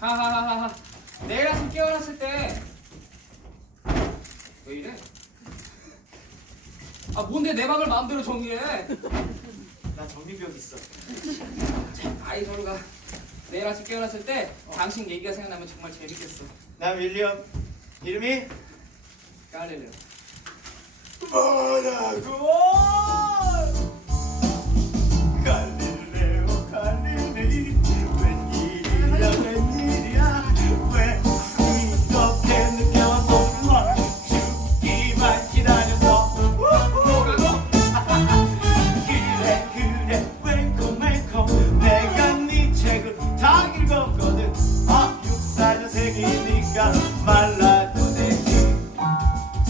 하하하하. 내일 아침 깨어났을 때. 왜 이래? 아 뭔데 내 방을 마음대로 정리해? 나 정리병 있어. 아이 저리 가. 내일 아침 깨어났을 때 당신 얘기가 생각나면 정말 재밌겠어. 나 윌리엄. 이름이 깔릴래요. 뭐라고? 육사년생이니까 말라도 되지.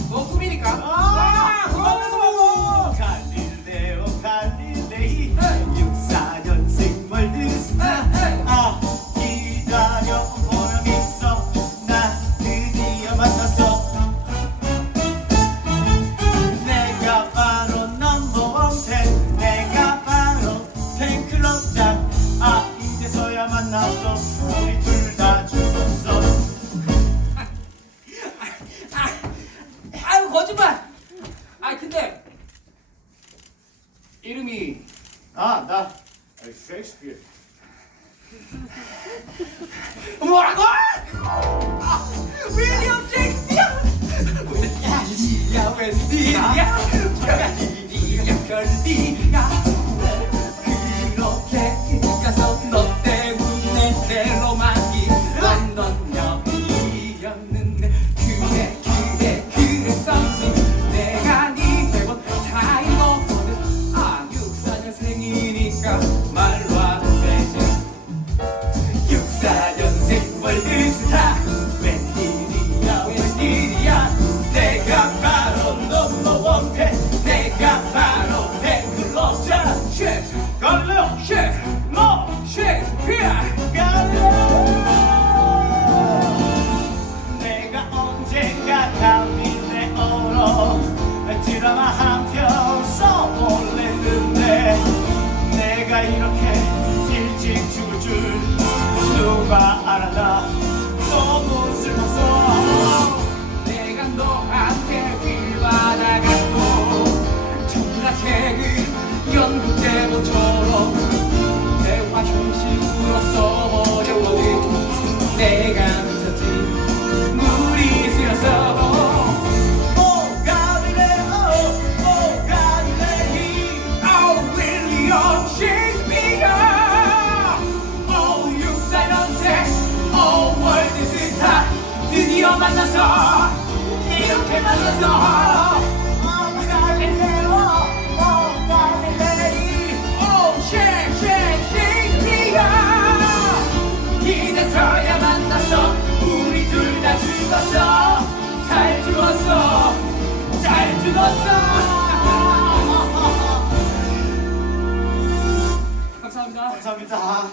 너 꿈이니까. 아, 그거 갈릴레오 갈릴레이. 네. 육사년생 월드스타. 네. 아 기다려본 보람이 있어. 나 드디어 만났어. 내가 바로 넘버원 팬. 내가 바로 팬클럽장. 아 이제서야 만났어 셰익스피어 뭐라고? 아, 윌리엄 셰익스피어. 웬일이야 웬일이야 별일이야 별일이야 드라마 한 편 써볼랬는데 내가 이렇게 일찍 죽을 줄 누가 알아나? 너무 슬펐어. 내가 너한테 빌 받아갖고 전라책을 연극 대본처럼 대화 써버렸거든. 내가 미쳤지. 물이 갈릴레이 Oh, Oh, Oh, 드디어 만나서 이렇게 만나서 아, 아, 아, 감사합니다. 감사합니다.